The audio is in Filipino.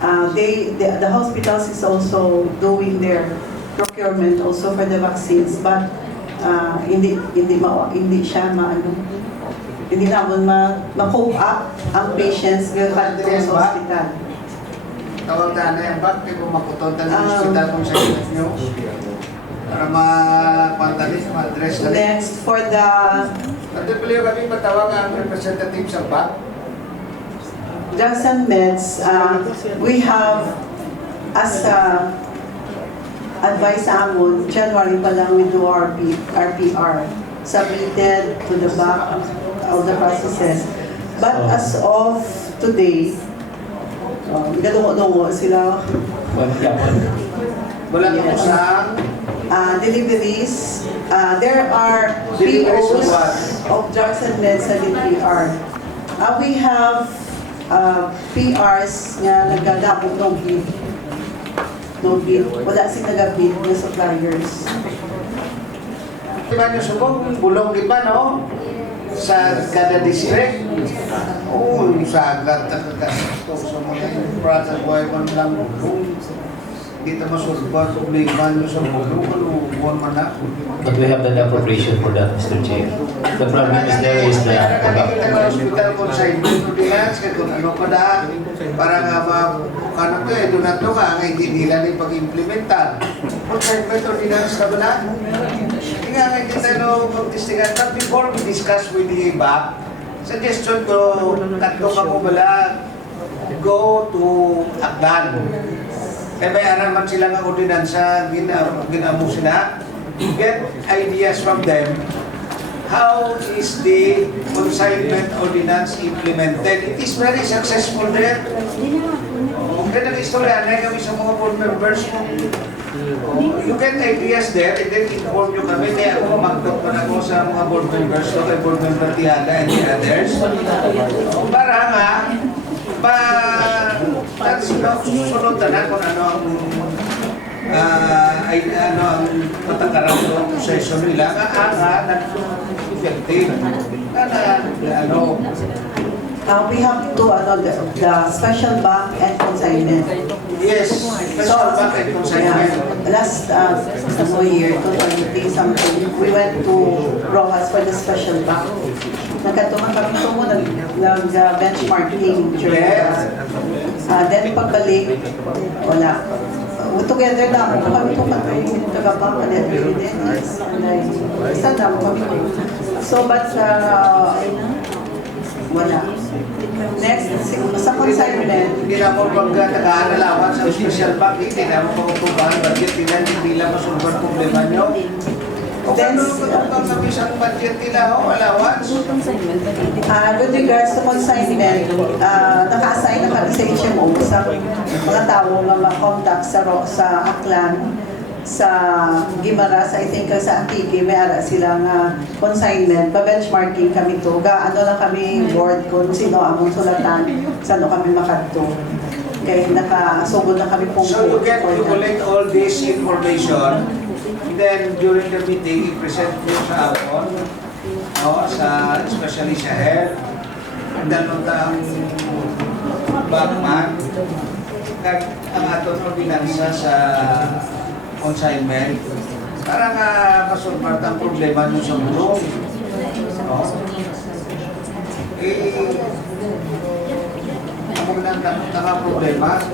The hospitals is also doing their procurement also for the vaccines, but hindi siya hindi naman ma-cope up ang patients ng kanto sa hospital. Tawag na yan, bakit kung maputuntan sa hospital kung sa inyo nyo? Para ma-pantalis, ma-address na rin. Next, for the... Patuloy kami matawag ang representative sa BAC. Drugs and meds, we have, as advice sa amon, January pa lang we do our RPR, submitted to the back of the processes. But as of today, gadungo-dungo sila. Wala ko sa deliveries. There are POs of drugs and meds sa DPR. We have PRs nga nagdadapog no bid. No bid. Wala sing nagabid ng suppliers. Diba nyo subong, bulong di ba, no? Sa kada district. Oo, sa agad-agad. Sa mga prasa buhay man lang bulong. Dito masulban, problema nyo sa bulong. Buwan man na. But we have the appropriation for that, Mr. Chair. The problem is there is the Nakikita ko hospital ko sa Indonesians, kung ano pa na, para nga ano to eh, doon na to ka, hindi nila ni pag-implementan. Kung sa ordinance na ba na? Hindi nga hindi tayo mag-distigan. But before we discuss with the IBA, suggestion ko, tatlo ka mo bala, go to Aklan. Kaya may araman sila ng ordinansa, ginamo sila, get ideas from them. How is the consignment ordinance implemented? It is very successful there. Kaya nag-istorya na kami sa mga board members. You get ideas there and then inform nyo kami. Kaya ako mag-talk pa na ako sa mga board members, so kay board member Tiada and the others. Para nga, susunod na kung ano ang patakaran ng session nila, effective. We have to the special bank and consignment. Yes, special bank and consignment. Last year, 2020 something, we went to Rojas for the special bank. Nagkatuman kami ito mo, nag-benchmarking. Then pagbalik, wala. Together na ako kami ito taga-bank and everything. Isa na kami. So, but wala. Next, sa consignment. Hindi na mo pag-taga-alalawan sa special bank, hindi na mo pag-utubahan, budget nila, hindi lang masulban problema nyo. O kano kung sabi sa budget nila, allowance? With regards to consignment, naka-assign na kami sa HMO sa mga tao na ma-contact sa Aklan, sa Gimaras, I think sa Antique, may ara silang consignment, pa-benchmarking kami to. Ano lang kami board kung sino among sulatan, saan kami makadto. Kaya nakasugod na kami pong So you get to collect all this information, then during the meeting, i-present mo sa ako, especially sa health, and then ang backman, ang aton ordinansa sa consignment, para nga masulbat ang problema nyo sa bulong. Ang problema